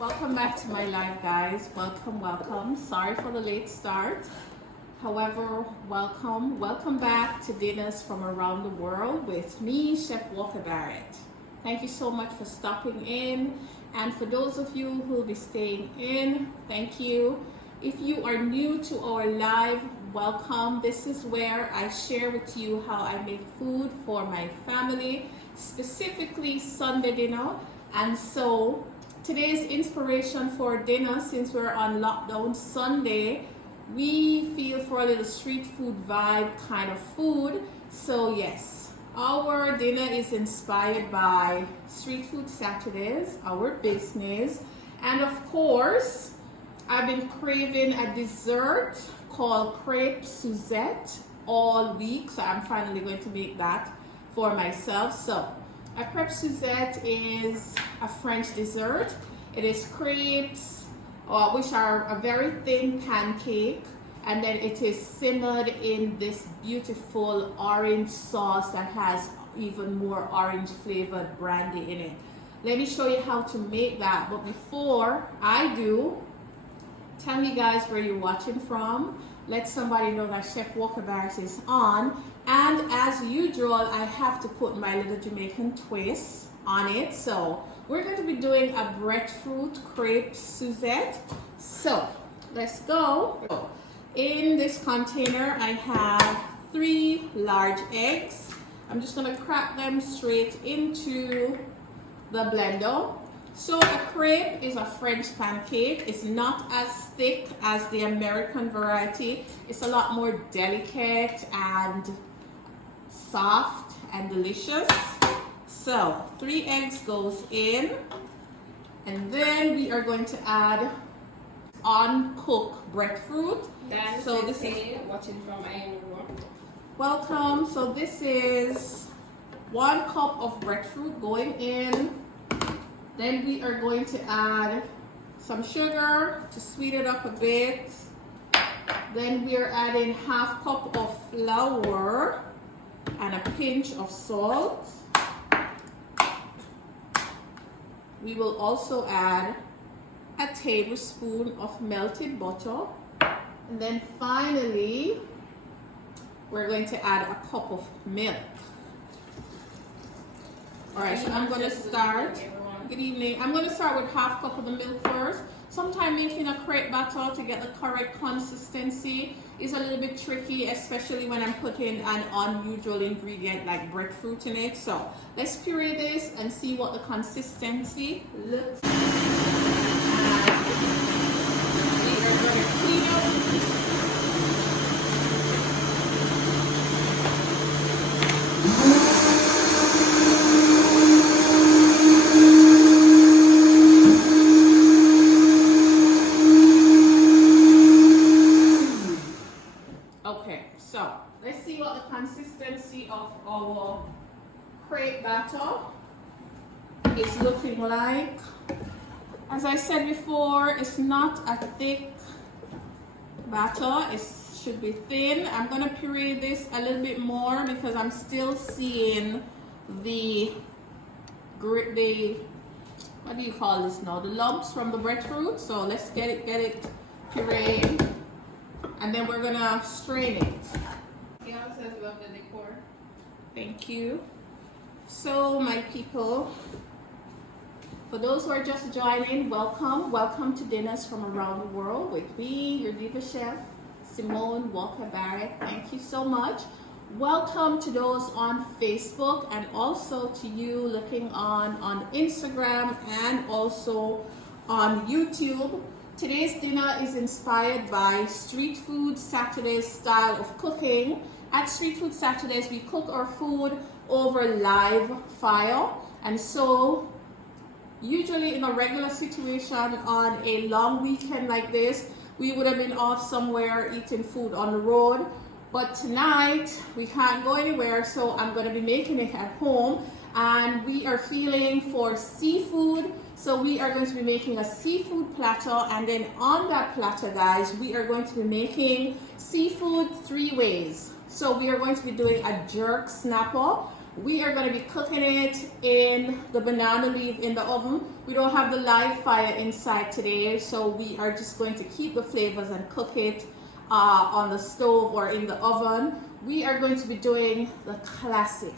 Welcome back to my live, guys. Welcome. Sorry for the late start. However, welcome back to Dinners from Around the World with me, Chef Walker-Barrett. Thank you so much for stopping in. And for those of you who will be staying in, thank you. If you are new to our live, welcome. This is where I share with you how I make food for my family, specifically Sunday dinner. And so today's inspiration for dinner, since we're on lockdown Sunday, we feel for a little street food vibe kind of food. So yes, our dinner is inspired by Streetfoodsaturdays, our business. And of course, I've been craving a dessert called Crepe Suzette all week. So I'm finally going to make that for myself. So a Crepe Suzette is a French dessert. It is crepes, which are a very thin pancake, and then it is simmered in this beautiful orange sauce that has even more orange flavored brandy in it. Let me show you how to make that. But before I do, tell me guys where you're watching from. Let somebody know that Chef Walker-Barrett is on. And as usual, I have to put my little Jamaican twist on it. So we're going to be doing a breadfruit crepe Suzette. So let's go. In this container, I have 3 large eggs. I'm just going to crack them straight into the blender. So a crepe is a French pancake. It's not as thick as the American variety. It's a lot more delicate and soft and delicious. So 3 eggs goes in, and then we are going to add uncooked breadfruit. So this is watching from Iowa. Welcome. So this is 1 cup of breadfruit going in. Then we are going to add some sugar to sweeten it up a bit. Then we are adding ½ cup of flour and a pinch of salt. We will also add a tablespoon of melted butter. And then finally, we're going to add a cup of milk. All right, so I'm going to start. Good evening. I'm going to start with ½ cup of the milk first. Sometimes making a crepe batter to get the correct consistency is a little bit tricky, especially when I'm putting an unusual ingredient like breadfruit in it. So let's puree this and see what the consistency looks like. We are going to clean up. Consistency of our crepe batter is looking like. As I said before, it's not a thick batter, it should be thin. I'm going to puree this a little bit more because I'm still seeing the what do you call this now, the lumps from the breadfruit. So let's get it pureed, and then we're gonna strain it. Thank you. So my people, for those who are just joining, welcome to Dinners from Around the World with me, your diva chef, Simone Walker-Barrett. Thank you so much. Welcome to those on Facebook, and also to you looking on Instagram and also on YouTube. Today's dinner is inspired by Street Food Saturdays style of cooking. At Street Food Saturdays, we cook our food over live fire. And so usually in a regular situation on a long weekend like this, we would have been off somewhere eating food on the road. But tonight we can't go anywhere, so I'm going to be making it at home. And we are feeling for seafood, so we are going to be making a seafood platter. And then on that platter, guys, we are going to be making seafood 3 ways. So we are going to be doing a jerk snapper, We are going to be cooking it in the banana leaf in the oven. We don't have the live fire inside today, so we are just going to keep the flavors and cook it on the stove or in the oven. We are going to be doing the classic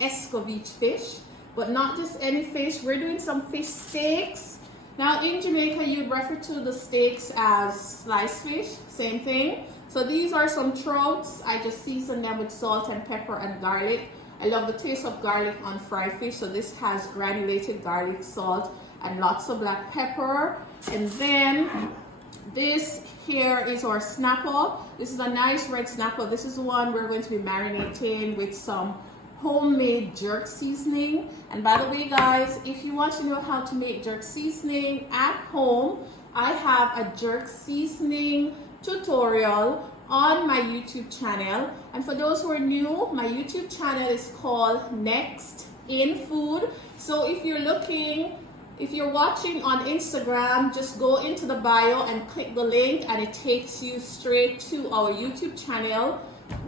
escovitch fish, but not just any fish. We're doing some fish steaks. Now in Jamaica, you'd refer to the steaks as sliced fish, same thing. So these are some trouts. I just seasoned them with salt and pepper and garlic. I love the taste of garlic on fried fish, so this has granulated garlic, salt, and lots of black pepper. And then this here is our snapper. This is a nice red snapper. This is the one we're going to be marinating with some homemade jerk seasoning. And by the way, guys, if you want to know how to make jerk seasoning at home, I have a jerk seasoning tutorial on my YouTube channel. And for those who are new, my YouTube channel is called Nextinfood. So if you're watching on Instagram, just go into the bio and click the link and it takes you straight to our YouTube channel.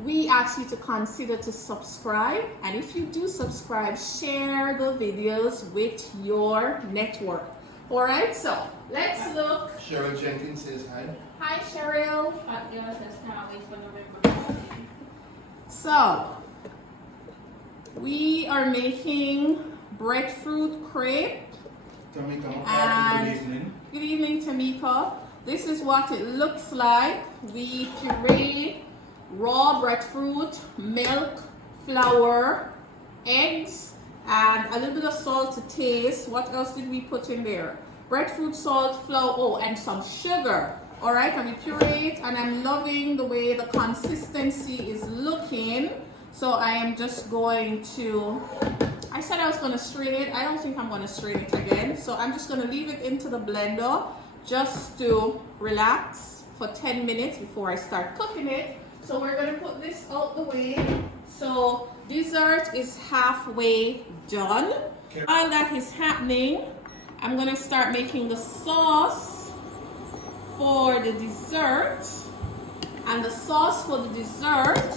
We ask you to consider to subscribe, and if you do subscribe, share the videos with your network. All right, so let's look. Cheryl Jenkins says hi. Hi, Cheryl. Hot girl says can't wait for November. So we are making breadfruit crepe. And good evening, Tamika. This is what it looks like. We puree raw breadfruit, milk, flour, eggs, and a little bit of salt to taste. What else did we put in there? Breadfruit, salt, flour, oh, and some sugar. All right, and we puree it, and I'm loving the way the consistency is looking. So I am just going to, I said I was going to strain it. I don't think I'm going to strain it again. So I'm just going to leave it into the blender just to relax for 10 minutes before I start cooking it. So we're going to put this out the way. So dessert is halfway done. While that is happening, I'm going to start making the sauce for the dessert. And the sauce for the dessert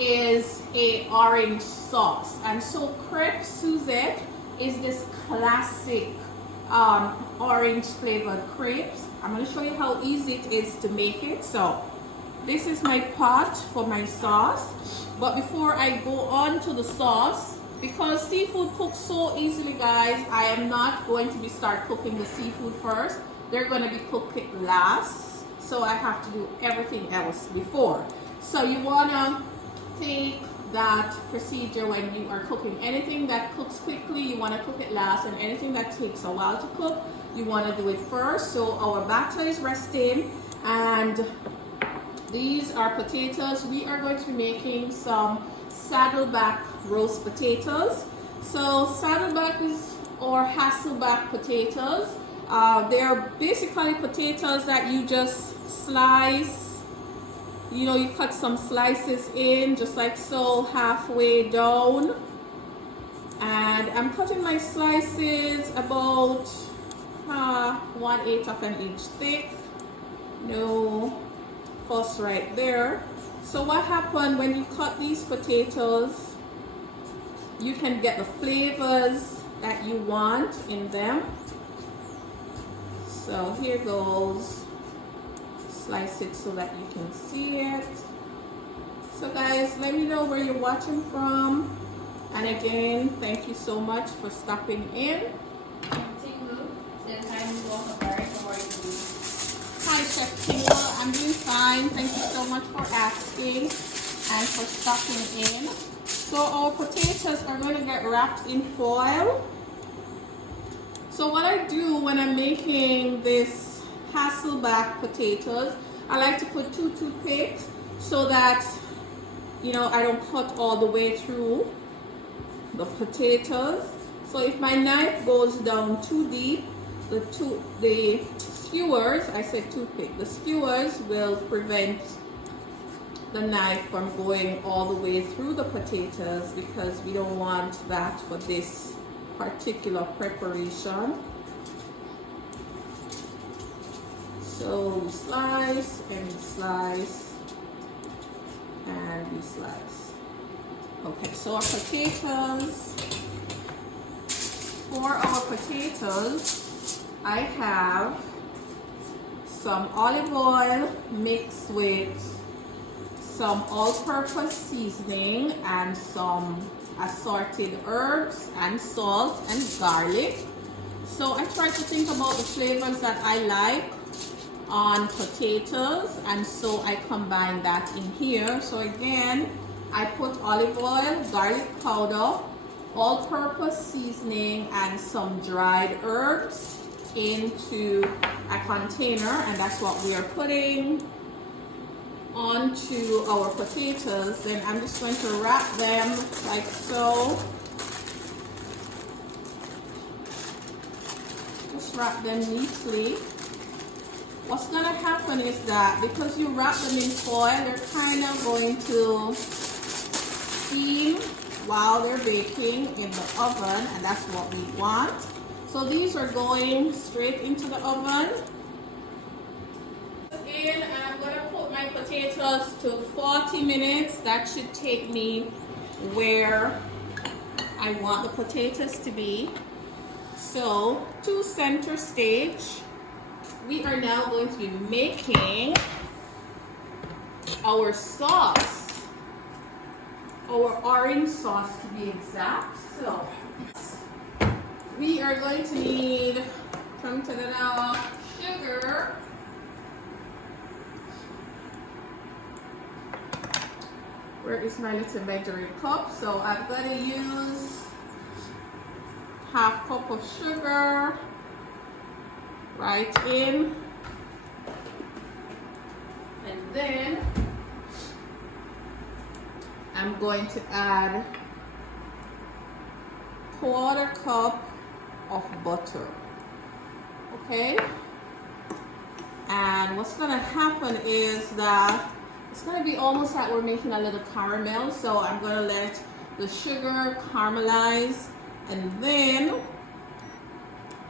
is a orange sauce. And so Crepe Suzette is this classic orange flavored crepes. I'm going to show you how easy it is to make it. So this is my pot for my sauce. But before I go on to the sauce, because seafood cooks so easily, guys, I am not going to start cooking the seafood first. They're going to be cooked last. So I have to do everything else before. So you want to take that procedure when you are cooking. Anything that cooks quickly, you want to cook it last. And anything that takes a while to cook, you want to do it first. So our batter is resting. And these are potatoes. We are going to be making some saddleback roast potatoes. So saddleback is or Hasselbeck potatoes. They are basically potatoes that you just slice. You know, you cut some slices in just like so, halfway down. And I'm cutting my slices about 1/8 of an inch thick. No fuss right there. So what happened when you cut these potatoes, you can get the flavors that you want in them. So here goes. Slice it so that you can see it. So guys, let me know where you're watching from. And again, thank you so much for stopping in. Hi, Chef Tingle. I'm doing fine. Thank you so much for asking and for stopping in. So our potatoes are going to get wrapped in foil. So what I do when I'm making this Hasselbeck potatoes, I like to put 2 toothpicks so that, you know, I don't cut all the way through the potatoes. So if my knife goes down too deep, the skewers, I said toothpick, the skewers will prevent the knife from going all the way through the potatoes, because we don't want that for this particular preparation. So we slice and we slice and we slice. Okay, so our potatoes, for our potatoes, I have some olive oil mixed with some all-purpose seasoning and some assorted herbs and salt and garlic. So I try to think about the flavors that I like on potatoes, and so I combine that in here. So again, I put olive oil, garlic powder, all-purpose seasoning, and some dried herbs into a container, and that's what we are putting onto our potatoes. Then I'm just going to wrap them like so. Just wrap them neatly. What's going to happen is that because you wrap them in foil, they're kind of going to steam while they're baking in the oven, and that's what we want. So these are going straight into the oven. And I'm going to put my potatoes to 40 minutes. That should take me where I want the potatoes to be. So to center stage, we are now going to be making our sauce, our orange sauce to be exact. So we are going to need some sugar, where is my little measuring cup? So I'm going to use half cup of sugar right in, and then I'm going to add quarter cup of butter. Okay, and what's going to happen is that it's going to be almost like we're making a little caramel. So I'm going to let the sugar caramelize, and then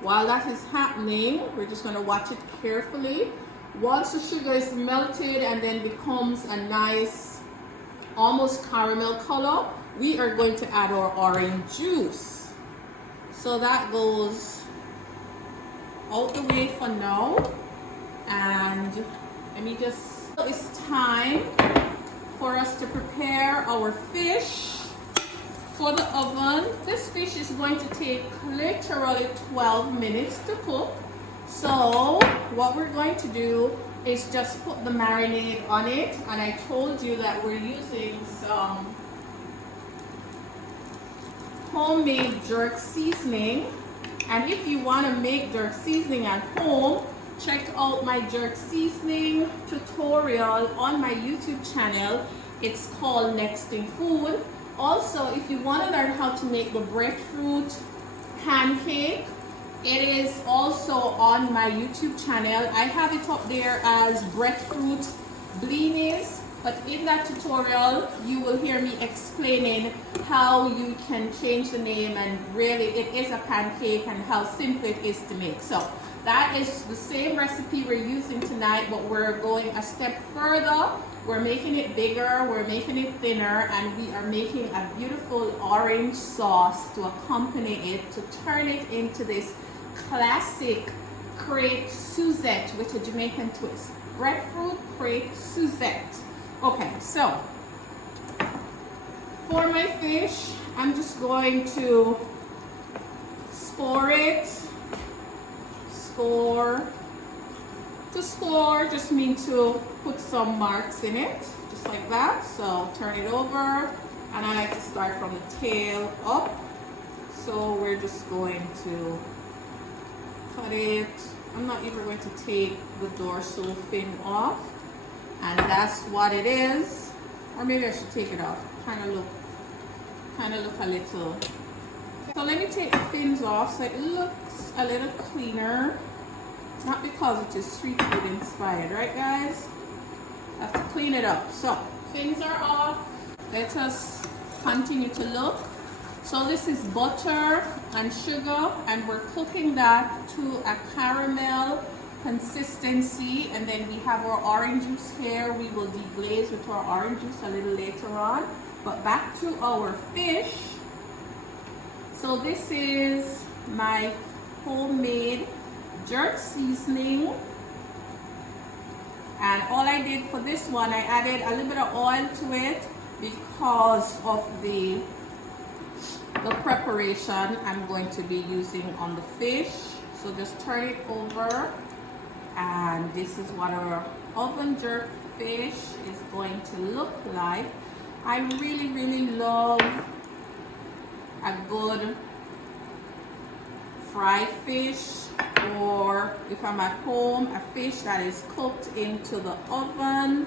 while that is happening, we're just going to watch it carefully. Once the sugar is melted and then becomes a nice almost caramel color, we are going to add our orange juice. So that goes out the way for now, and let me just, it's time for us to prepare our fish for the oven. This fish is going to take literally 12 minutes to cook. So what we're going to do is just put the marinade on it, and I told you that we're using some homemade jerk seasoning. And if you want to make jerk seasoning at home, check out my jerk seasoning tutorial on my YouTube channel. It's called Nextinfood. Also, if you want to learn how to make the breadfruit pancake, it is also on my YouTube channel. I have it up there as breadfruit blinis, but in that tutorial you will hear me explaining how you can change the name, and really it is a pancake and how simple it is to make. So that is the same recipe we're using tonight, but we're going a step further. We're making it bigger, we're making it thinner, and we are making a beautiful orange sauce to accompany it, to turn it into this classic Crepe Suzette with a Jamaican twist. Breadfruit Crepe Suzette. Okay, so for my fish, I'm just going to score it. To score just mean to put some marks in it, just like that. So turn it over, and I like to start from the tail up. So we're just going to cut it. I'm not even going to take the dorsal fin off, and that's what it is. Or maybe I should take it off. Kind of look a little. So let me take the fins off so it looks a little cleaner. Not because it is street food inspired, right guys? I have to clean it up. So fins are off. Let us continue to look. So this is butter and sugar, and we're cooking that to a caramel consistency, and then we have our orange juice here. We will deglaze with our orange juice a little later on. But back to our fish. So this is my homemade jerk seasoning. And all I did for this one, I added a little bit of oil to it because of the preparation I'm going to be using on the fish. So just turn it over, and this is what our oven jerk fish is going to look like. I really love a good fried fish, or if I'm at home, a fish that is cooked into the oven,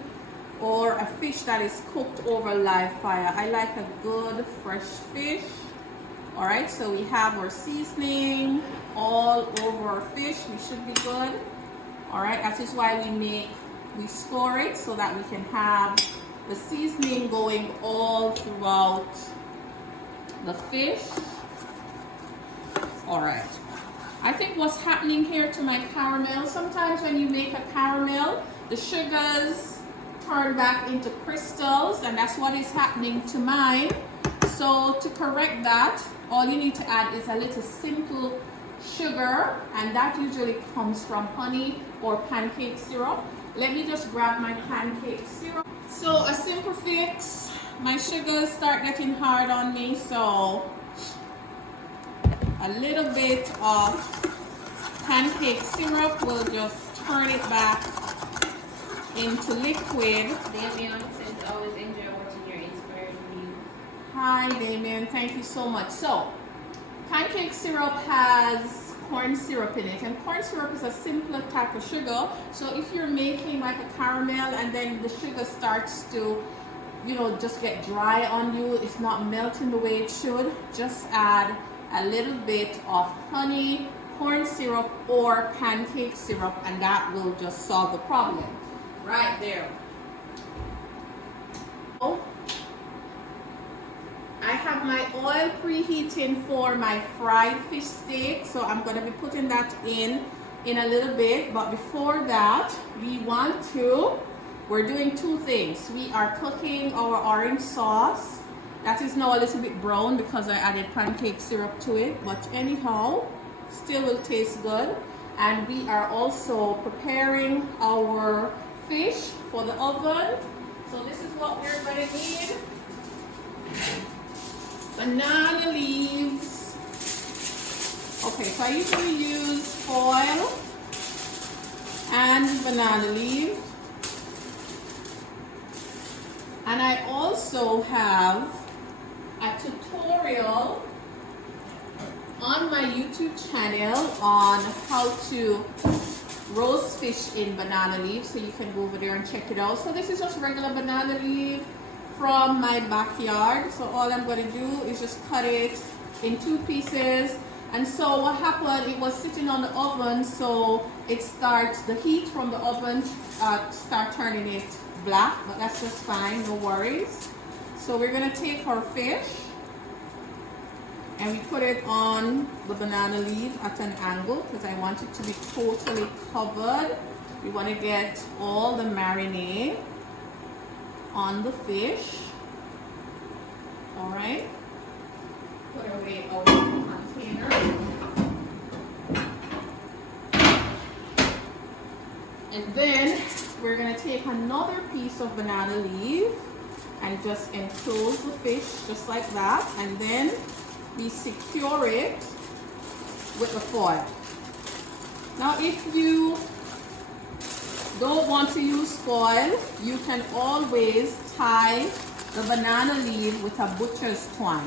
or a fish that is cooked over live fire. I like a good fresh fish. All right, so we have our seasoning all over our fish. We should be good. All right, that is why we store it so that we can have the seasoning going all throughout the fish. All right, I think what's happening here to my caramel, sometimes when you make a caramel, the sugars turn back into crystals, and that's what is happening to mine. So to correct that, all you need to add is a little simple sugar, and that usually comes from honey or pancake syrup. Let me just grab my pancake syrup. So a simple fix, my sugars start getting hard on me, so a little bit of pancake syrup will just turn it back into liquid. Damien says I always enjoy watching your inspired videos. Hi Damien, thank you so much. So pancake syrup has corn syrup in it, and corn syrup is a simpler type of sugar. So if you're making like a caramel and then the sugar starts to, you know, just get dry on you, it's not melting the way it should, just add a little bit of honey, corn syrup, or pancake syrup, and that will just solve the problem right there. I have my oil preheating for my fried fish steak, so I'm going to be putting that in a little bit. But before that, we're doing two things. We are cooking our orange sauce. That is now a little bit brown because I added pancake syrup to it, but anyhow, still will taste good. And we are also preparing our fish for the oven. So this is what we're going to need. Banana leaves. Okay, so I usually use foil and banana leaves. And I also have a tutorial on my YouTube channel on how to roast fish in banana leaves, so you can go over there and check it out. So this is just regular banana leaf from my backyard. So all I'm going to do is just cut it in two pieces. And so what happened, it was sitting on the oven, so it starts, the heat from the oven start turning it black, but that's just fine, no worries. So we're going to take our fish and we put it on the banana leaf at an angle because I want it to be totally covered. We want to get all the marinade on the fish. All right, put away our container. And then we're going to take another piece of banana leaf and just enclose the fish just like that, and then we secure it with the foil. Now if you don't want to use foil, you can always tie the banana leaf with a butcher's twine.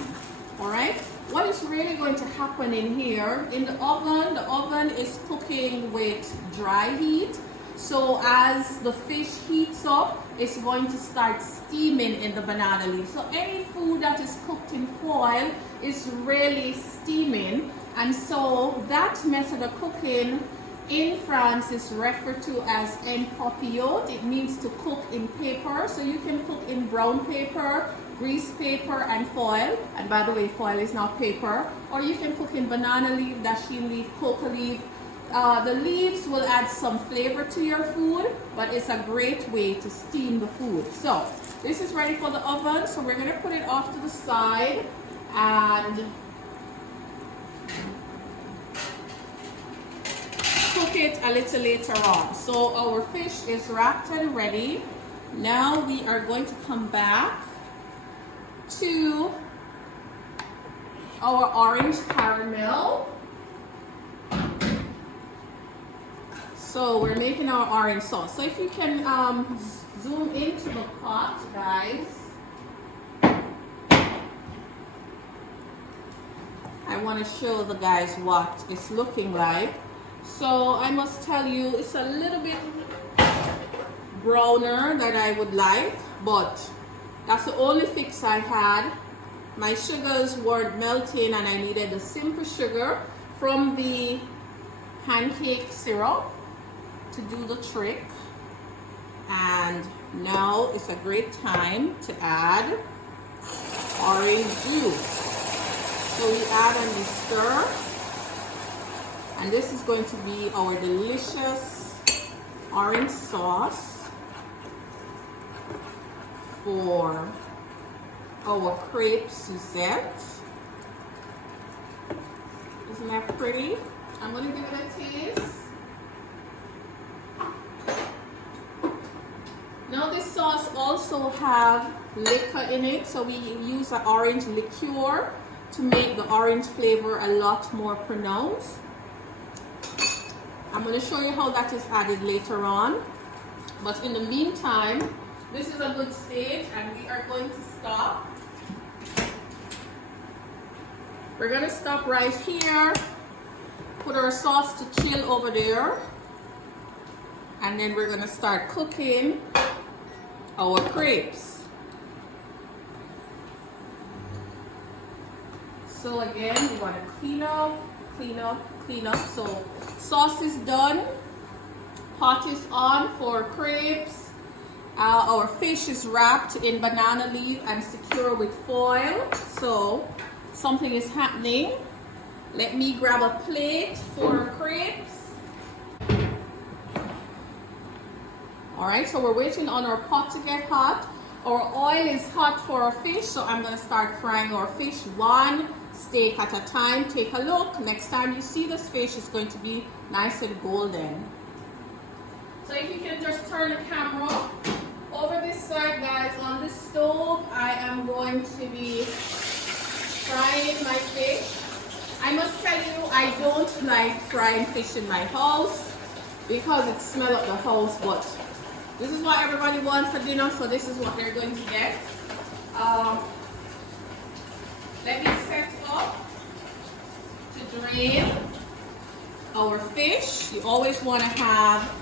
All right, what is really going to happen in here, in the oven is cooking with dry heat. So as the fish heats up, it's going to start steaming in the banana leaf. So any food that is cooked in foil is really steaming. And so that method of cooking in France is referred to as en papillote. It means to cook in paper. So you can cook in brown paper, grease paper, and foil. And by the way, foil is not paper. Or you can cook in banana leaf, dasheen leaf, coca leaf, The leaves will add some flavor to your food, but it's a great way to steam the food. So this is ready for the oven, so we're gonna put it off to the side and cook it a little later on. So our fish is wrapped and ready. Now we are going to come back to our orange caramel. So we're making our orange sauce. So if you can zoom into the pot, guys. I want to show the guys what it's looking like. So I must tell you, it's a little bit browner than I would like, but that's the only fix I had. My sugars weren't melting and I needed the simple sugar from the pancake syrup to do the trick. And now it's a great time to add orange juice. So we add and we stir. And this is going to be our delicious orange sauce for our Crepe Suzette. Isn't that pretty? I'm going to give it a taste. Now this sauce also have liquor in it, so we use an orange liqueur to make the orange flavor a lot more pronounced. I'm going to show you how that is added later on. But in the meantime, this is a good stage and we are going to stop. We're going to stop right here, put our sauce to chill over there, and then we're going to start cooking our crepes. So again, we want to clean up, clean up, clean up. So sauce is done, pot is on for crepes. Our fish is wrapped in banana leaf and secure with foil. So something is happening. Let me grab a plate for crepes. All right, so we're waiting on our pot to get hot. Our oil is hot for our fish, so I'm going to start frying our fish one steak at a time. Take a look. Next time you see this fish, it's going to be nice and golden. So if you can just turn the camera over this side, guys, on the stove, I am going to be frying my fish. I must tell you, I don't like frying fish in my house because it smells up the house, but this is what everybody wants for dinner, so this is what they're going to get. Let me set up to drain our fish. You always want to have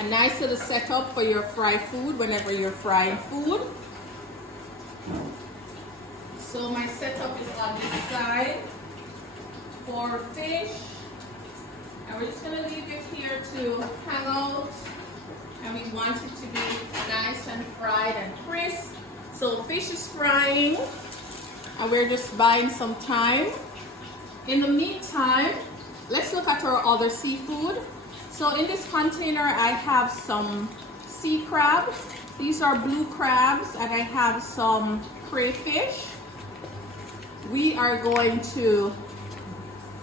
a nice little setup for your fried food whenever you're frying food. So my setup is on this side for fish. And we're just going to leave it here to hang out. And we want it to be nice and fried and crisp. So fish is frying and we're just buying some time. In the meantime, let's look at our other seafood. So in this container, I have some sea crabs. These are blue crabs, and I have some crayfish. We are going to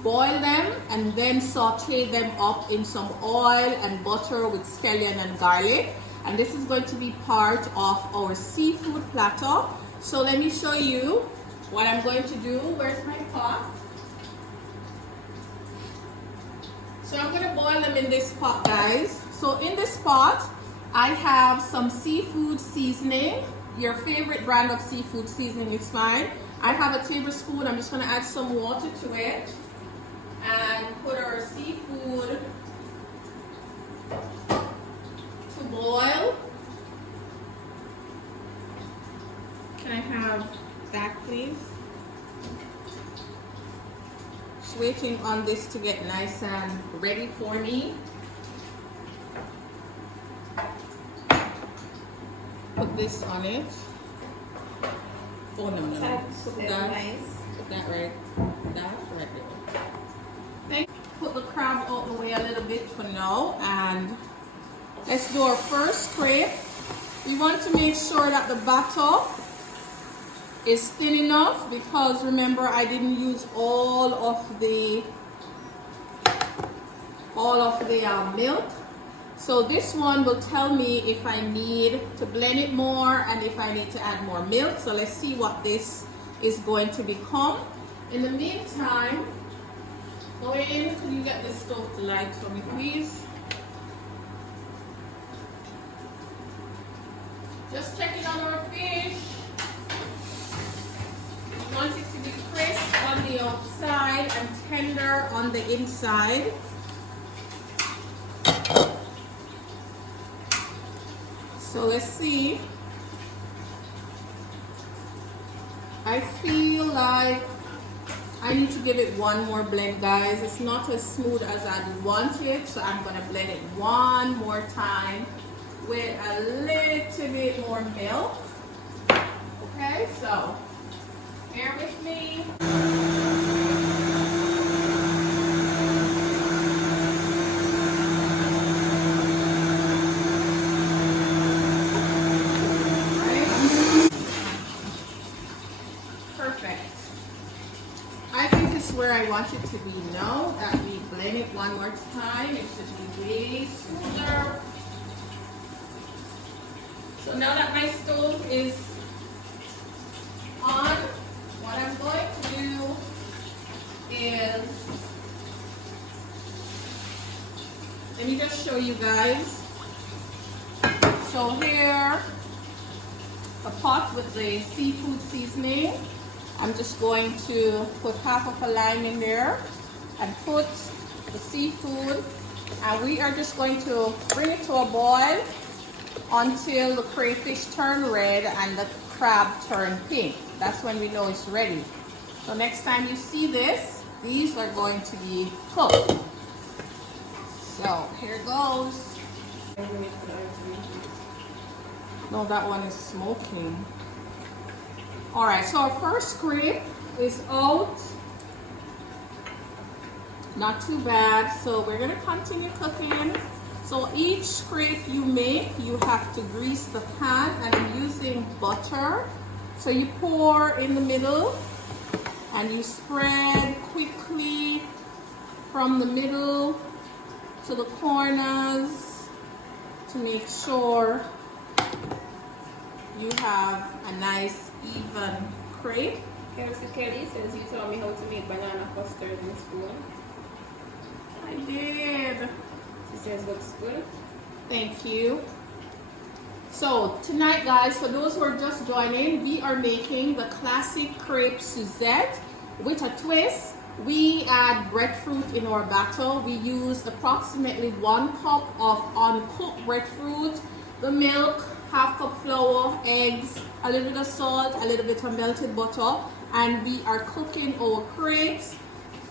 boil them and then saute them up in some oil and butter with scallion and garlic. And this is going to be part of our seafood platter. So let me show you what I'm going to do. Where's my pot? So I'm going to boil them in this pot, guys. So in this pot, I have some seafood seasoning. Your favorite brand of seafood seasoning is fine. I have a tablespoon. I'm just going to add some water to it and put our seafood to boil. Can I have that, please? Just waiting on this to get nice and ready for me. Put this on it. Oh no, Put that right there. put the crab out the way a little bit for now, and let's do our first crepe. We want to make sure that the batter is thin enough, because remember I didn't use all of the milk. So this one will tell me if I need to blend it more and if I need to add more milk. So let's see what this is going to become. In the meantime, go in. Can you get the stove to light for me, please? Just checking on our fish. We want it to be crisp on the outside and tender on the inside. So let's see. I feel like I need to give it one more blend, guys. It's not as smooth as I want it, so I'm gonna blend it one more time with a little bit more milk. Okay, so bear with me. Where I want it to be now, that we blend it one more time. It should be way smoother. So now that my stove is on, what I'm going to do is, let me just show you guys. So here, a pot with the seafood seasoning. I'm just going to put half of a lime in there and put the seafood, and we are just going to bring it to a boil until the crayfish turn red and the crab turn pink. That's when we know it's ready. So next time you see this, these are going to be cooked. So here goes. No, that one is smoking. Alright, so our first crepe is out. Not too bad. So we're going to continue cooking. So each crepe you make, you have to grease the pan, and I'm using butter. So you pour in the middle and you spread quickly from the middle to the corners to make sure you have a nice even crepe. Kelly says you taught me how to make banana custard in school. I did. She says looks good. Thank you. So tonight, guys, for those who are just joining, we are making the classic Crepe Suzette with a twist. We add breadfruit in our batter. We use approximately 1 cup of uncooked breadfruit, the milk, half cup flour, eggs, a little bit of salt, a little bit of melted butter, and we are cooking our crepes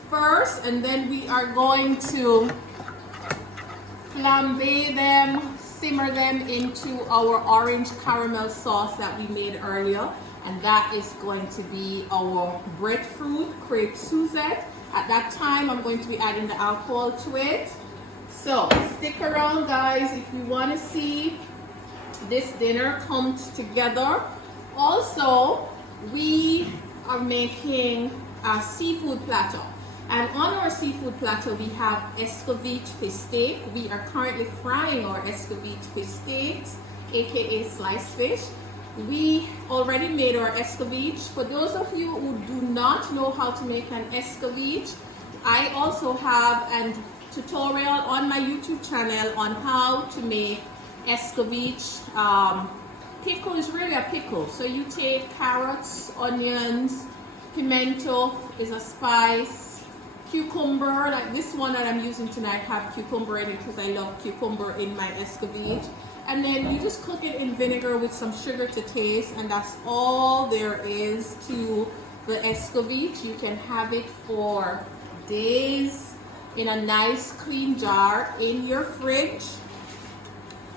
first, and then we are going to flambe them, simmer them into our orange caramel sauce that we made earlier, and that is going to be our breadfruit Crepe Suzette. At that time, I'm going to be adding the alcohol to it. So stick around, guys, if you want to see this dinner comes together. Also, we are making a seafood platter, and on our seafood platter we have escovitch fish steak. We are currently frying our escovitch fish steaks, aka sliced fish. We already made our escovitch. For those of you who do not know how to make an escovitch, I also have a tutorial on my YouTube channel on how to make escovitch. Pickle is really a pickle. So you take carrots, onions, pimento is a spice, cucumber, like this one that I'm using tonight have cucumber in it because I love cucumber in my escovitch. And then you just cook it in vinegar with some sugar to taste, and that's all there is to the escovitch. You can have it for days in a nice clean jar in your fridge.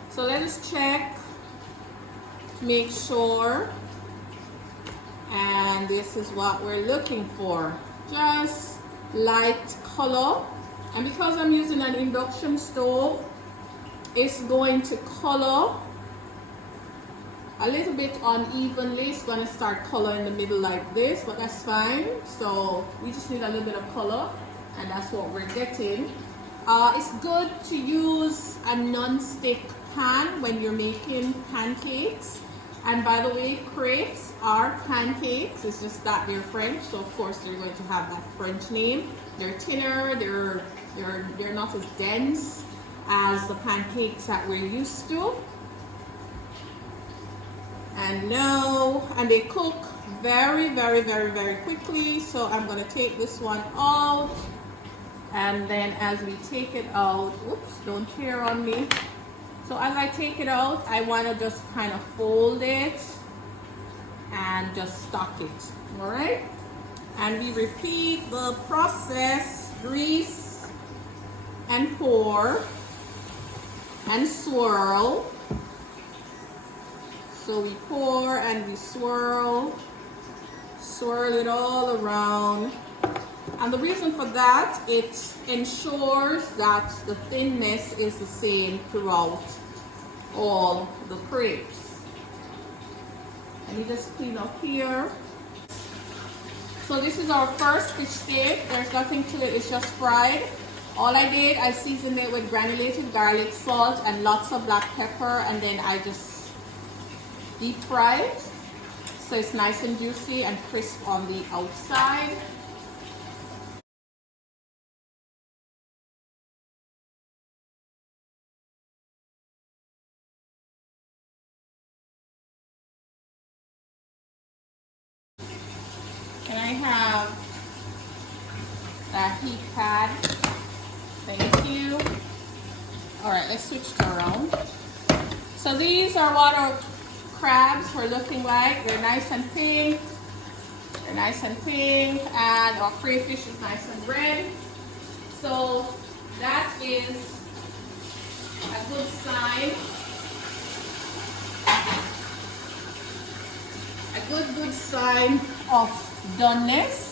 So let us check, make sure, and this is what we're looking for. Just light color And because I'm using an induction stove, it's going to color a little bit unevenly. It's going to start color in the middle like this, but that's fine. So we just need a little bit of color, and that's what we're getting. It's good to use a non-stick pan when you're making pancakes. And by the way, crepes are pancakes. It's just that they're French, so of course they're going to have that French name. They're thinner, they're not as dense as the pancakes that we're used to. And they cook very, very, very, very quickly. So I'm going to take this one out. And then as we take it out, oops, don't tear on me. So as I take it out, I want to just kind of fold it and just stock it. All right. And we repeat the process: grease and pour and swirl. So we pour and we swirl it all around. And the reason for that, it ensures that the thinness is the same throughout all the crepes. Let me just clean up here. So this is our first fish steak. There's nothing to it, it's just fried. All I did, I seasoned it with granulated garlic, salt, and lots of black pepper, and then I just deep fry it. So it's nice and juicy and crisp on the outside. Can I have that heat pad? Thank you. All right, let's switch it around. So these are what our crabs are looking like. They're nice and pink. They're nice and pink, and our crayfish is nice and red. So that is a good sign. A good sign of doneness.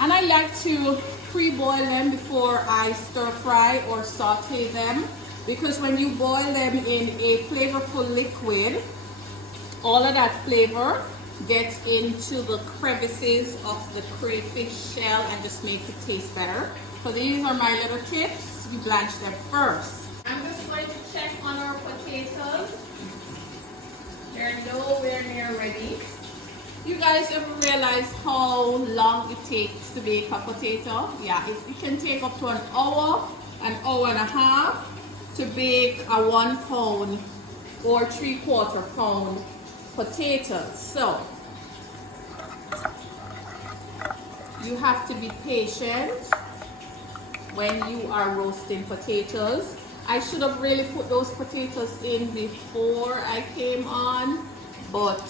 And I like to pre-boil them before I stir fry or saute them, because when you boil them in a flavorful liquid, all of that flavor gets into the crevices of the crayfish shell and just make it taste better. So these are my little tips. You blanch them first. I'm just going to check on our potatoes. They're nowhere near ready. You guys ever realize how long it takes to bake a potato? Yeah, it can take up to an hour and a half to bake a 1 pound or 3/4 pound potatoes. So you have to be patient when you are roasting potatoes. I should have really put those potatoes in before I came on, but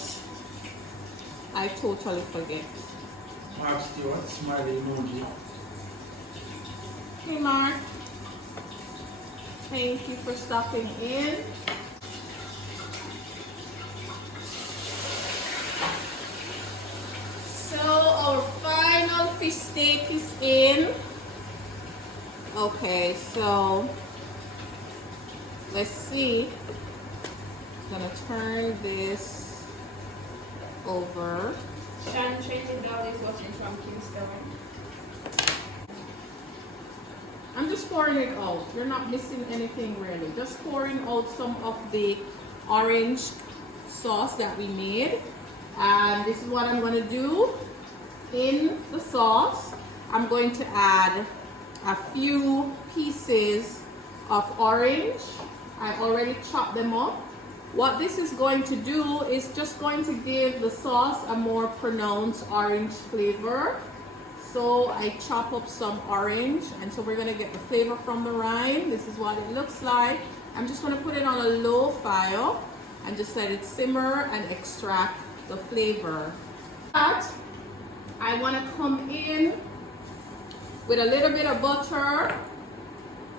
I totally forget. Mark Stewart, smiley emoji. Hey Mark, thank you for stopping in. So our final fish steak is in. Okay, so let's see. I'm gonna turn this over. Shan Training Doll is watching from Kingston. I'm just pouring it out. You're not missing anything really. Just pouring out some of the orange sauce that we made. And this is what I'm going to do in the sauce. I'm going to add a few pieces of orange. I already chopped them up. What this is going to do is just going to give the sauce a more pronounced orange flavor. So I chop up some orange, and so we're going to get the flavor from the rind. This is what it looks like. I'm just going to put it on a low fire and just let it simmer and extract the flavor. But I want to come in with a little bit of butter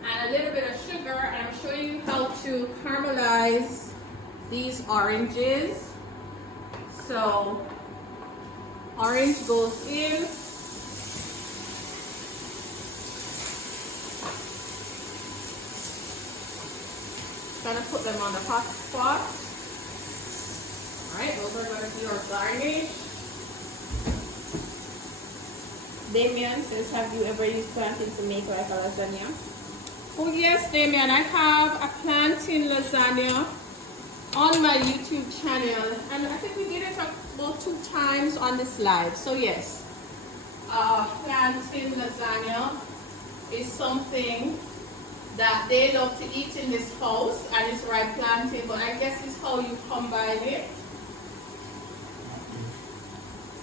and a little bit of sugar, and I'm showing you how to caramelize these oranges. So orange goes in, gonna put them on the hot spot. Alright, those are gonna be our garnish. Damien says, have you ever used plantain to make like a lasagna? Oh yes, Damien, I have a plantain lasagna on my YouTube channel, and I think we did it about 2 times on this live. So yes, plantain lasagna is something that they love to eat in this house, and it's ripe plantain, but I guess it's how you combine it.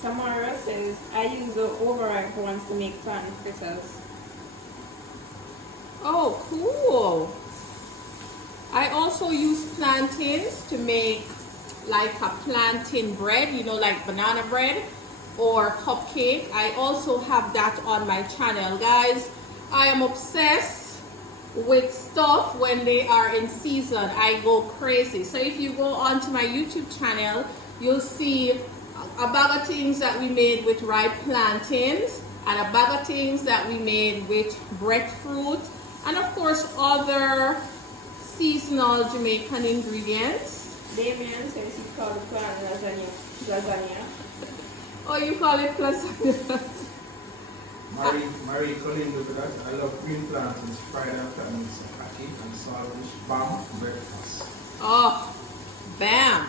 Tamara says, I use the overripe ones to make plantain fritters. Oh, cool. I also use plantains to make like a plantain bread, you know, like banana bread or cupcake. I also have that on my channel. Guys, I am obsessed with stuff when they are in season. I go crazy. So if you go onto my YouTube channel, you'll see a bag of things that we made with ripe plantains and a bag of things that we made with breadfruit, and of course other seasonal Jamaican ingredients. Damien says he called it plantain lasagna. Oh, you call it lasagna? Marie Colleen look at that. I love green plantains, fried after and patty and saltfish, bam, breakfast. Oh, bam.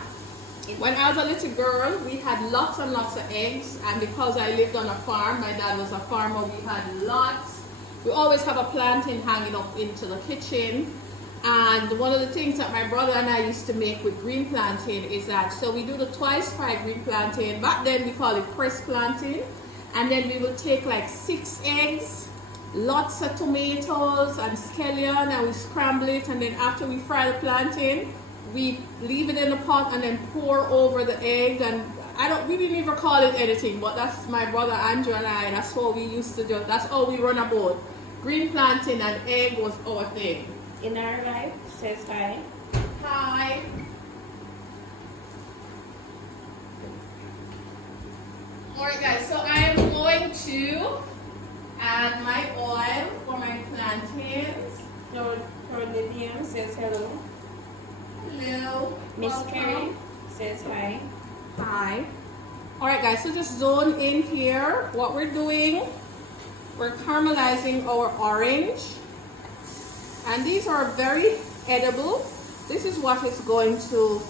When I was a little girl, we had lots and lots of eggs, and because I lived on a farm, my dad was a farmer, we had lots. We always have a plantain hanging up into the kitchen. And one of the things that my brother and I used to make with green plantain is that, so we do the twice fried green plantain. Back then we call it pressed plantain. And then we would take like 6 eggs, lots of tomatoes and scallion, and we scramble it. And then after we fry the plantain, we leave it in the pot and then pour over the egg. And we didn't even call it anything, but that's my brother Andrew and I, that's what we used to do. That's all we run about. Green plantain and egg was our thing. In our life says hi. Hi. Alright guys, so I am going to add my oil for my plantains. Cordelia says hello. Hello. Miss Welcome. Carrie says hi. Hi. Alright guys, so just zone in here. What we're doing, we're caramelizing our orange. And these are very edible. This is what we're going to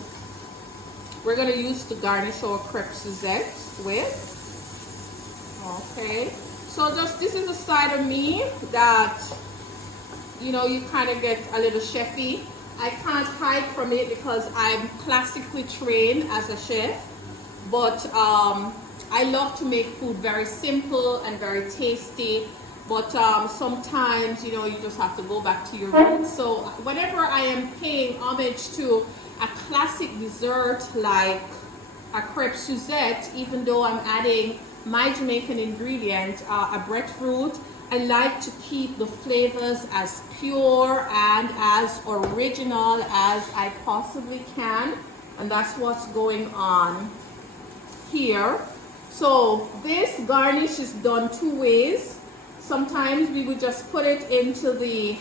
use to garnish our Crepe Suzette with. Okay. So this is a side of me that, you know, you kind of get a little chefy. I can't hide from it because I'm classically trained as a chef. But I love to make food very simple and very tasty. But sometimes, you know, you just have to go back to your roots. So whenever I am paying homage to a classic dessert like a Crepe Suzette, even though I'm adding my Jamaican ingredient, a breadfruit, I like to keep the flavors as pure and as original as I possibly can. And that's what's going on here. So this garnish is done 2 ways. Sometimes we would just put it into the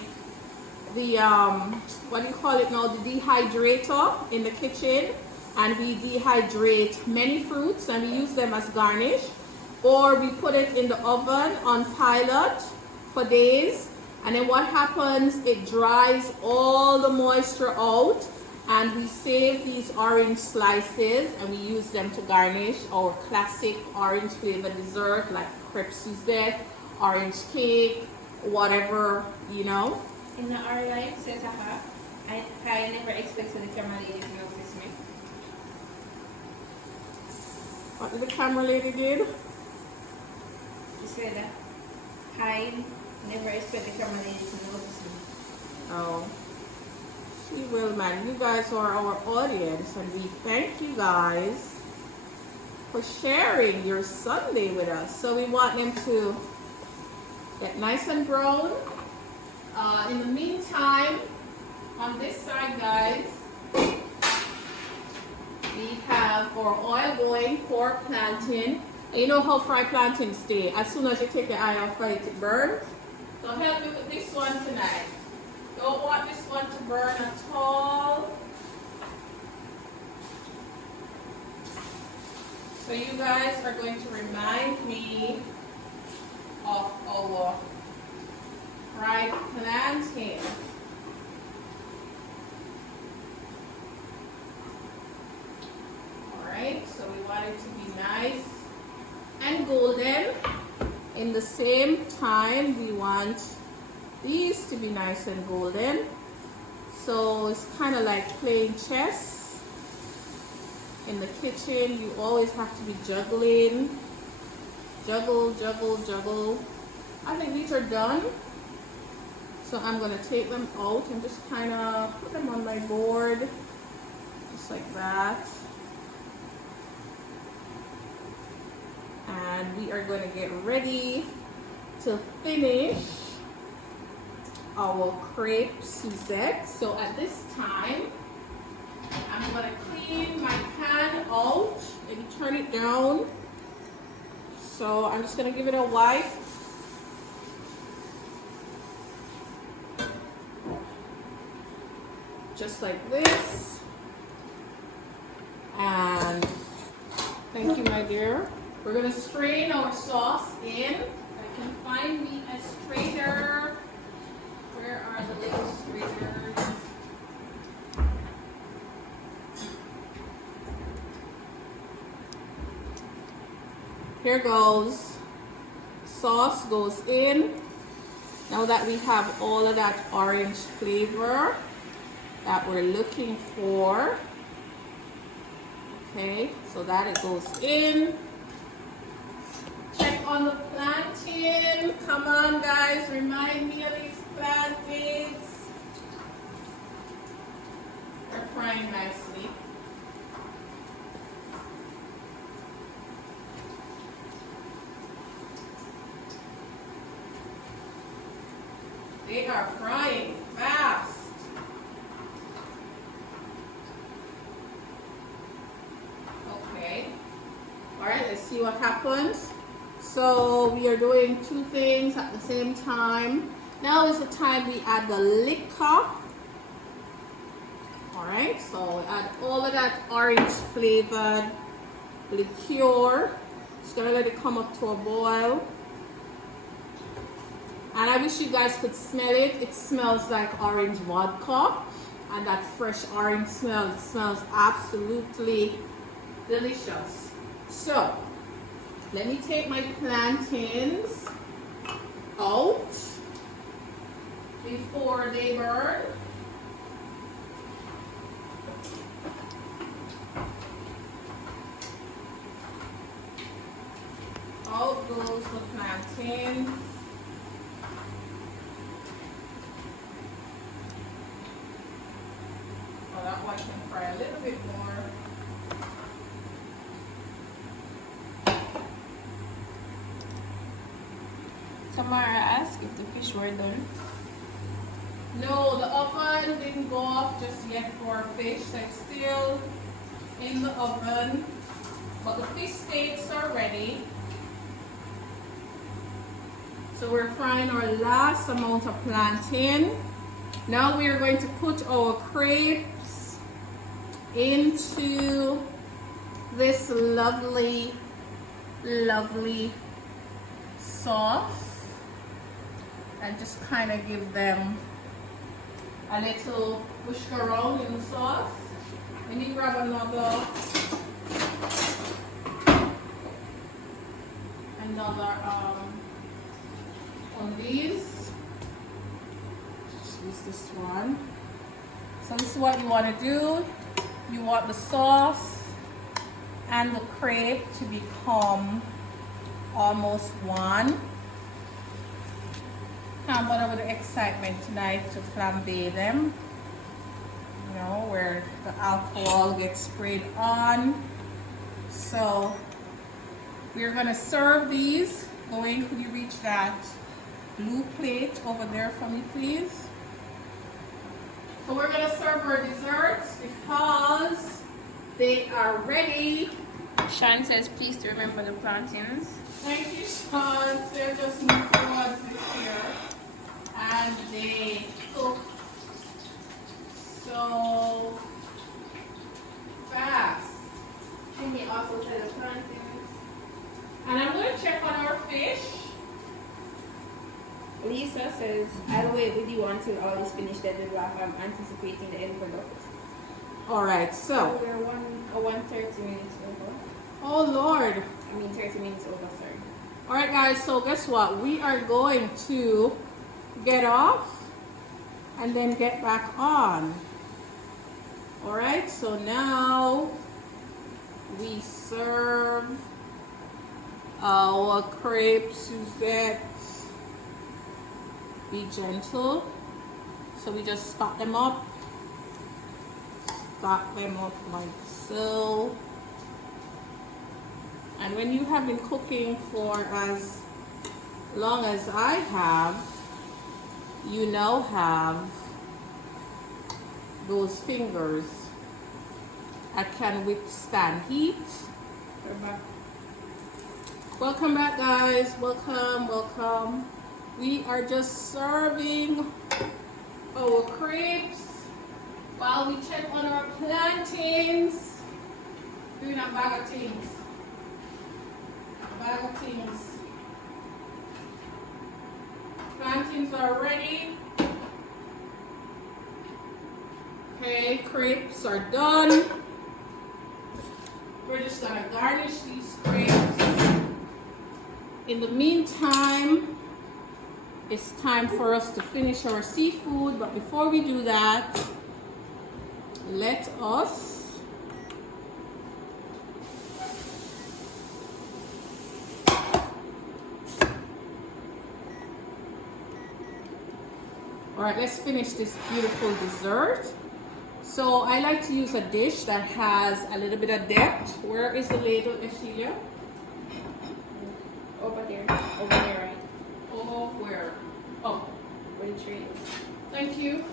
what do you call it now, the dehydrator in the kitchen, and we dehydrate many fruits and we use them as garnish, or we put it in the oven on pilot for days, and then what happens, it dries all the moisture out, and we save these orange slices and we use them to garnish our classic orange flavored dessert like Crepe Suzette, orange cake, whatever, you know. In the our life says haha. I never expected the camera lady to notice me. What did the camera lady did? She said that I never expect the camera lady to notice me. Oh, she will, man. You guys are our audience, and we thank you guys for sharing your Sunday with us. So we want them to get nice and brown. In the meantime, on this side, guys, we have our oil going for plantain. And you know how fried plantains stay. As soon as you take the eye off it, it burns. So help me with this one tonight. Don't want this one to burn at all. So you guys are going to remind me of our fried plantain. Alright, so we want it to be nice and golden. In the same time, we want these to be nice and golden. So it's kind of like playing chess. In the kitchen, you always have to be juggling. Juggle, juggle, juggle. I think these are done. So I'm going to take them out and just kind of put them on my board. Just like that. And we are going to get ready to finish our Crepe Suzette. So at this time, I'm going to clean my pan out and turn it down. So I'm just going to give it a wipe. Just like this. And thank you, my dear. We're going to strain our sauce in. I can find me a strainer. Where are the little strainers? Here goes. Sauce goes in. Now that we have all of that orange flavor that we're looking for. Okay, so that it goes in. Check on the plantain. Come on, guys. Remind me of these plantains. They're frying nicely. They are frying fast. Okay. All right, let's see what happens. So we are doing two things at the same time. Now is the time we add the liquor. All right, so we add all of that orange flavored liqueur. Just gonna let it come up to a boil. And I wish you guys could smell it. It smells like orange vodka. And that fresh orange smell, it smells absolutely delicious. So, let me take my plantains out before they burn. Out goes the plantain. Oh, that one can fry a little bit more. Tamara asked if the fish were done. No, the oven didn't go off just yet for fish. It's still in the oven. But the fish steaks are ready. So we're frying our last amount of plantain. Now we are going to put our crepes into this lovely, lovely sauce. And just kind of give them a little whisk around in the sauce. Let me grab another on these. Just use this one. So this is what you want to do. You want the sauce and the crepe to become almost one. Can't bother with the excitement tonight to flambe them. You know, where the alcohol gets sprayed on. So we're gonna serve these. Going, could you reach that blue plate over there for me, please? So we're gonna serve our desserts because they are ready. Sean says, please to remember the plantains. Thank you, Sean. They're just new ones this year. And they cook Lisa says, I'll wait with you until all is finished, then we have anticipating the end product. Alright, so. We're 1:30 minutes over. Oh Lord. I mean 30 minutes over, sorry. Alright guys, so guess what? We are going to get off and then get back on. Alright, so now we serve our Crepe Suzette. Be gentle. So we just stock them up. Stock them up like so. And when you have been cooking for as long as I have, you now have those fingers that can withstand heat. We're back. Welcome back guys, welcome. We are just serving our crepes while we check on our plantains. Doing a bag of things. Plantains are ready. Okay, crepes are done. We're just gonna garnish these crepes. In the meantime, it's time for us to finish our seafood, but before we do that, let us Alright, let's finish this beautiful dessert. So I like to use a dish that has a little bit of depth. Where is the ladle, Eshilia? Over there, right? Oh, where? Oh, Where the tray is. thank you.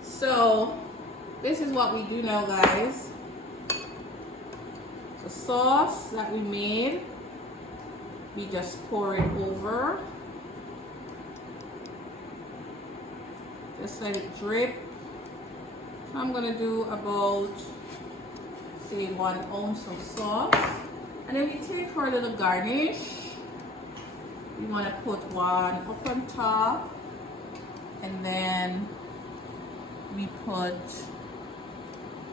So this is what we do now, guys. The sauce that we made, we just pour it over. Just let it drip. So I'm gonna do about, say, 1 ounce of sauce. And then we take our little garnish. We wanna put one up on top. And then we put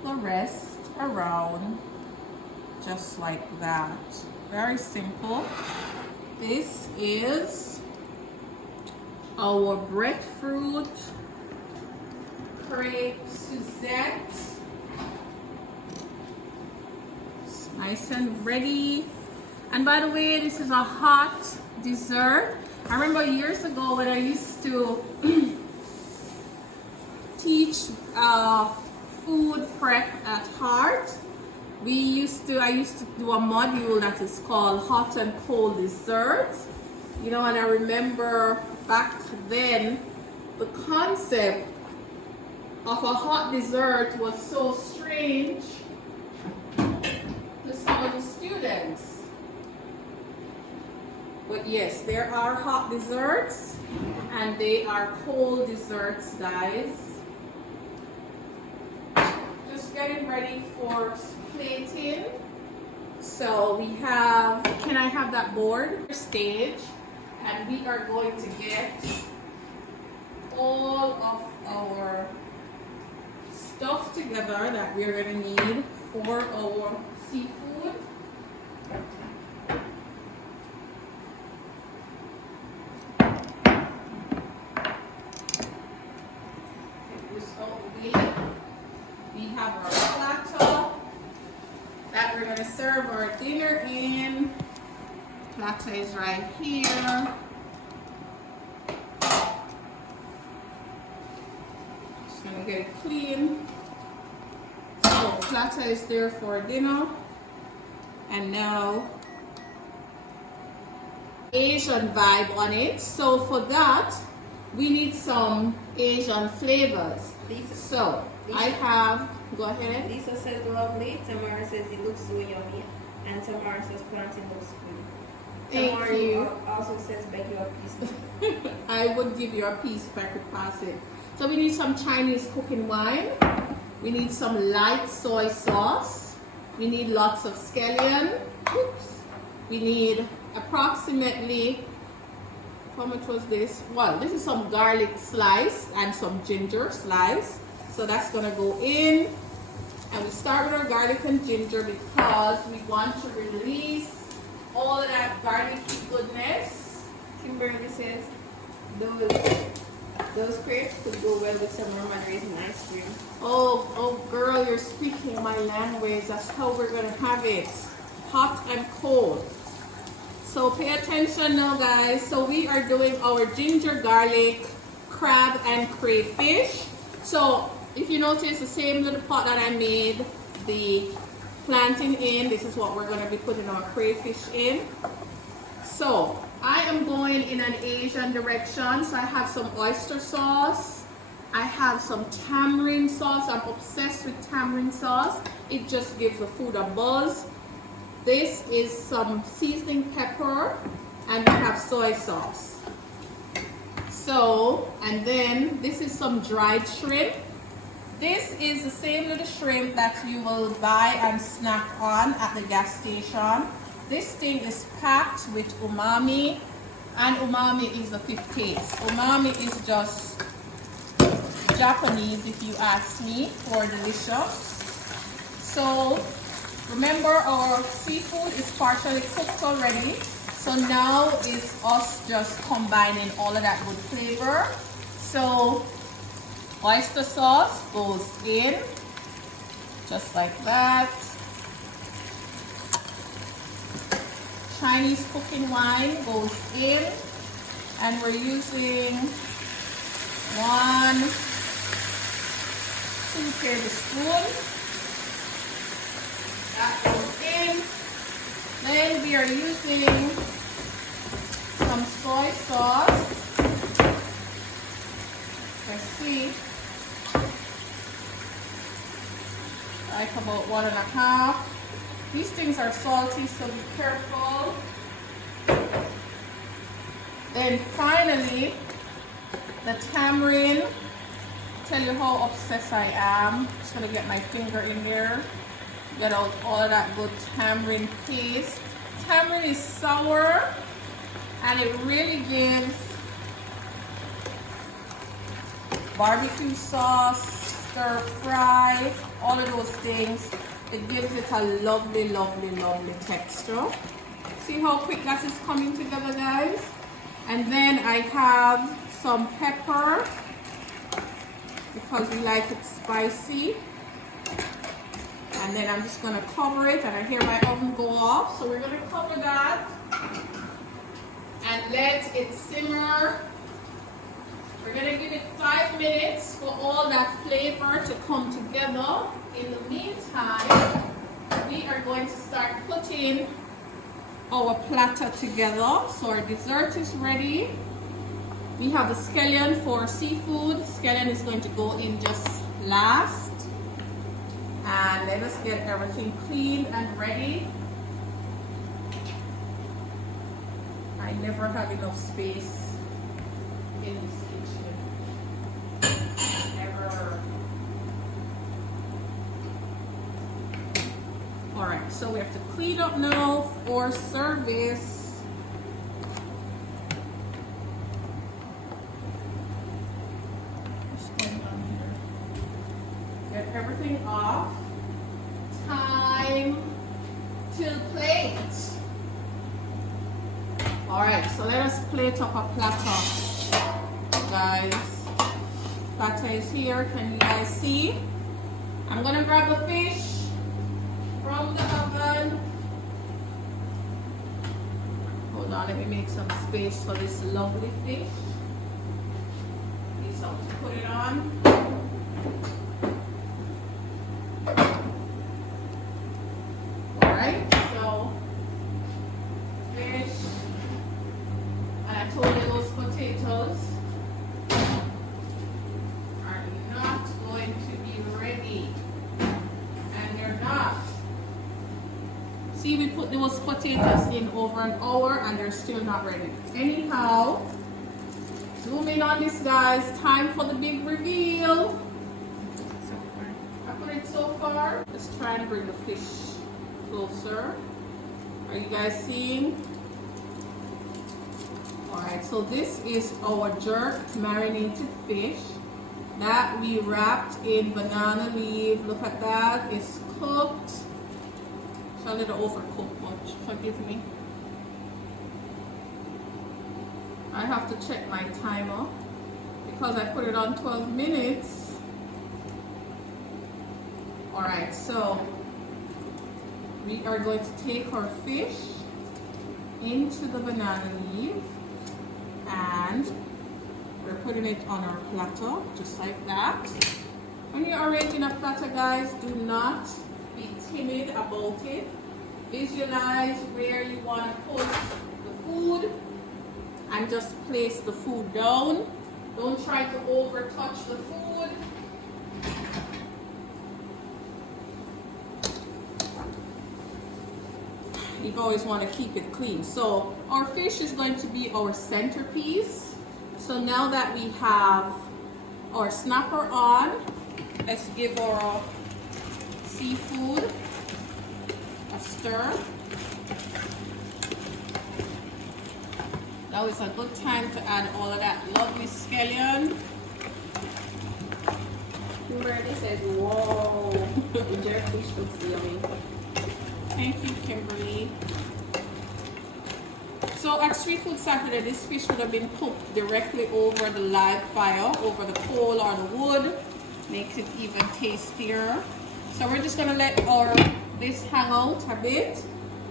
the rest around, just like that. Very simple. This is our breadfruit Crepe Suzette. It's nice and ready. And by the way, this is a hot dessert. I remember years ago when I used to teach food prep at Heart. I used to do a module that is called hot and cold desserts. You know, and I remember back then the concept of a hot dessert was so strange to some of the students. But yes, there are hot desserts and they are cold desserts, guys. Just getting ready for plating. So we have, can I have that board? Stage, and we are going to get all of our stuff together that we're going to need for our seafood. Take this out the way. We have our platter that we're going to serve our dinner in. Platter is right here. Just going to get it clean. So platter is there for dinner. And now Asian vibe on it. So for that, we need some Asian flavors. So I have, go ahead. Lisa says lovely. Tamara says it looks so yummy. And Tamara says plantain looks good. Thank Tamara you. also says beg you a piece. I would give you a piece if I could pass it. So we need some Chinese cooking wine. We need some light soy sauce. We need lots of scallion. Oops. We need approximately How much was this? Well, this is some garlic sliced and some ginger sliced. So that's gonna go in. And we start with our garlic and ginger because we want to release all of that garlicky goodness. Kimberly says those crepes could go well with some rum and raisin ice cream. Oh, girl, you're speaking my language. That's how we're gonna have it. Hot and cold. So pay attention now, guys. So we are doing our ginger garlic crab and crayfish. So if you notice, the same little pot that I made the plantain in, this is what we're going to be putting our crayfish in. So I am going in an Asian direction. So I have some oyster sauce. I have some tamarind sauce. I'm obsessed with tamarind sauce. It just gives the food a buzz. This is some seasoning pepper, and we have soy sauce. So, and then this is some dried shrimp. This is the same little shrimp that you will buy and snack on at the gas station. This thing is packed with umami, and umami is the fifth taste. Umami is just Japanese, if you ask me, for delicious. So remember, our seafood is partially cooked already. So now is us just combining all of that good flavor. So oyster sauce goes in, just like that. Chinese cooking wine goes in, and we're using 1-2 tablespoons. That goes in. Then we are using some soy sauce. Let's see. Like about 1.5. These things are salty, so be careful. Then finally, the tamarind. Tell you how obsessed I am. Just gonna get my finger in here. Get out all of that good tamarind paste. Tamarind is sour, and it really gives barbecue sauce, stir fry, all of those things. It gives it a lovely, lovely, lovely texture. See how quick that is coming together, guys? And then I have some pepper because we like it spicy. And then I'm just going to cover it, and I hear my oven go off. So we're going to cover that and let it simmer. We're going to give it 5 minutes for all that flavor to come together. In the meantime, we are going to start putting our platter together. So our dessert is ready. We have the scallion for seafood. Scallion is going to go in just last. And let us get everything clean and ready. I never have enough space in this kitchen. Never. Alright, so we have to clean up now for service. What's going on here? Get everything off. Time to plate. Alright, so let us plate up a platter, guys. Platter is here. Can you guys see? I'm gonna grab the fish from the oven. Hold on, let me make some space for this lovely fish. Need something to put it on. Alright, so fish. And I told you those potatoes are not going to be ready. And they're not. See, we put those potatoes in over an hour and they're still not ready. Anyhow, zoom in on this, guys. Time for the big reveal. I put it so far. Let's try and bring the fish closer. Are you guys seeing? Alright, so So this is our jerk marinated fish that we wrapped in banana leaf. Look at that, it's cooked. It's a little overcooked, but forgive me. I have to check my timer because I put it on 12 minutes. Alright, so we are going to take our fish into the banana leaf and we're putting it on our platter just like that. When you're arranging a platter, guys, do not be timid about it. Visualize where you want to put the food and just place the food down. Don't try to over touch the food. You always want to keep it clean. So our fish is going to be our centerpiece. So now that we have our snapper on, let's give our seafood a stir. Now is a good time to add all of that lovely scallion. Kimberly says, whoa, the jerk fish looks yummy. Thank you, Kimberly. So at Street Food Saturday, this fish would have been cooked directly over the live fire, over the coal or the wood. Makes it even tastier. So we're just gonna let this hang out a bit.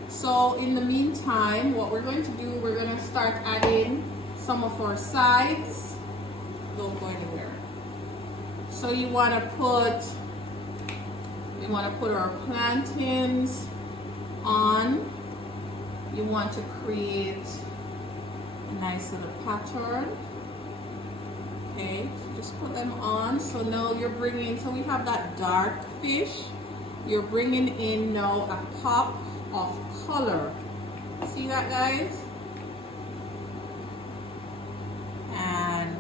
So in the meantime, what we're going to do, we're gonna start adding some of our sides. Don't go anywhere. So you wanna put our plantains on. You want to create a nice little pattern. Okay, so just put them on. So now you're bringing, so we have that dark fish. You're bringing in now a pop of color. See that, guys? And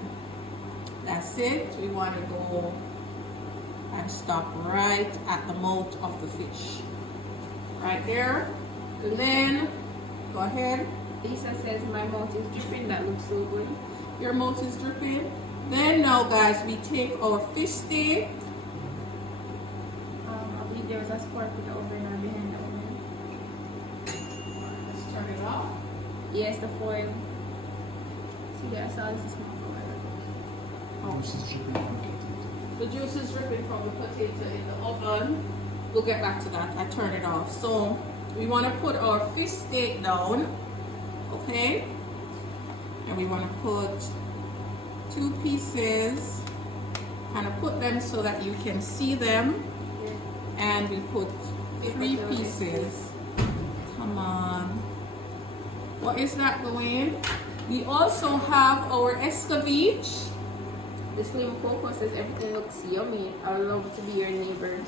that's it. We want to go and stop right at the mouth of the fish. Right there. And then, go ahead. Lisa says my mouth is dripping. That looks so good. Your mouth is dripping. Then now, guys, we take our fish steak. I believe there was a spark with the oven or behind the oven. Let's turn it off. Yes, the foil. See, I saw this is small foil. This is dripping from potato. The juice is dripping from the potato in the oven. We'll get back to that. I turn it off. So we want to put our fish steak down, okay? And we want to put 2 pieces, kind of put them so that you can see them. And we put 3 pieces. Come on. What is that going? We also have our escabeche. The Slim Coco says everything looks yummy. I would love to be your neighbor.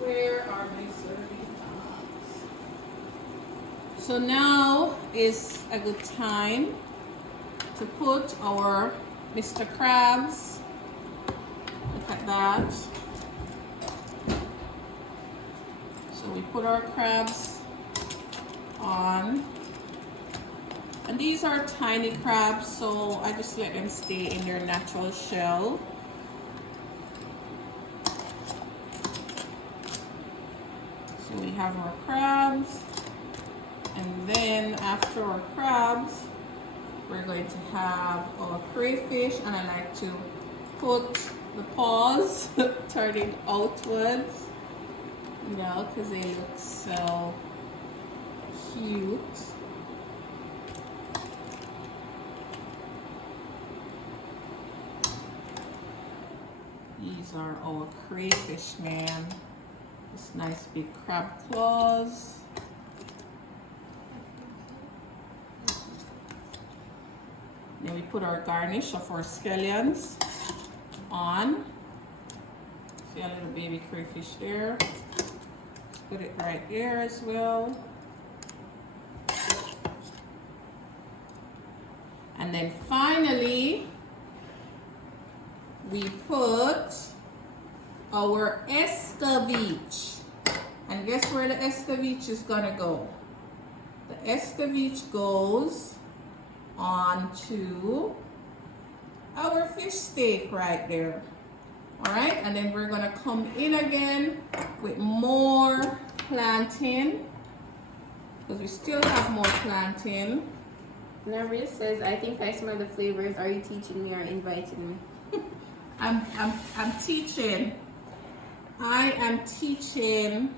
Where are my serving tongs? So now is a good time to put our Mr. Crabs. Look at that. So we put our crabs on. And these are tiny crabs, so I just let them stay in their natural shell. So we have our crabs, and then after our crabs, we're going to have our crayfish, and I like to put the paws turning outwards, you know, because they look so cute. These are our crayfish, man. This nice big crab claws. Then we put our garnish of our scallions on. See a little baby crayfish there. Let's put it right there as well. And then finally, we put our escabeche. And guess where the escabeche is gonna go? The escovitch goes onto our fish steak right there. All right, and then we're gonna come in again with more plantain because we still have more plantain. Maria says, I think I smell the flavors. Are you teaching me or inviting me? I'm teaching. I am teaching.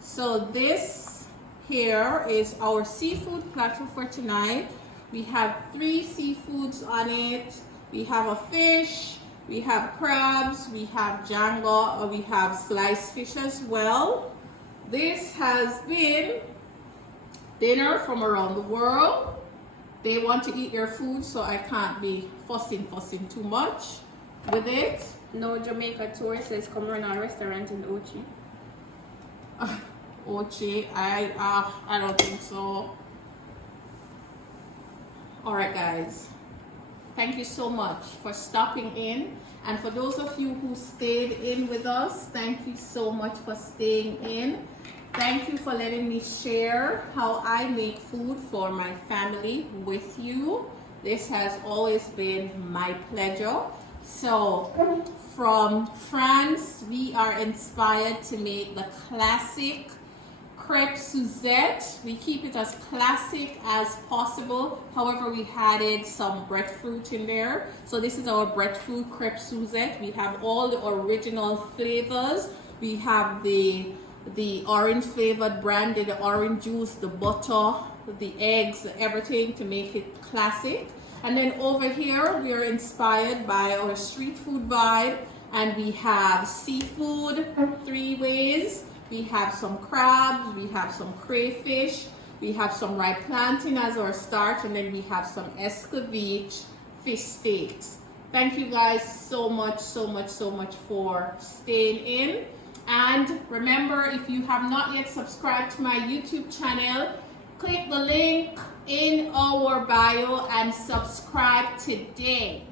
So this here is our seafood platter for tonight. We have 3 seafoods on it. We have a fish, we have crabs, we have jango, or we have sliced fish as well. This has been dinner from around the world. They want to eat their food, so I can't be fussing too much with it. No Jamaica tour says, come run our restaurant in Ochi. Ochi, I don't think so. All right, guys. Thank you so much for stopping in. And for those of you who stayed in with us, thank you so much for staying in. Thank you for letting me share how I make food for my family with you. This has always been my pleasure. So from France, we are inspired to make the classic Crepe Suzette. We keep it as classic as possible. However, we added some breadfruit in there. So this is our breadfruit Crepe Suzette. We have all the original flavors. We have the orange flavored brandy, the orange juice, the butter, the eggs, everything to make it classic. And then over here, we are inspired by our street food vibe, and we have seafood 3 ways. We have some crabs, we have some crayfish, we have some ripe plantain as our start, and then we have some escovitch fish steaks. Thank you guys so much for staying in. And remember, if you have not yet subscribed to my YouTube channel, click the link in our bio and subscribe today.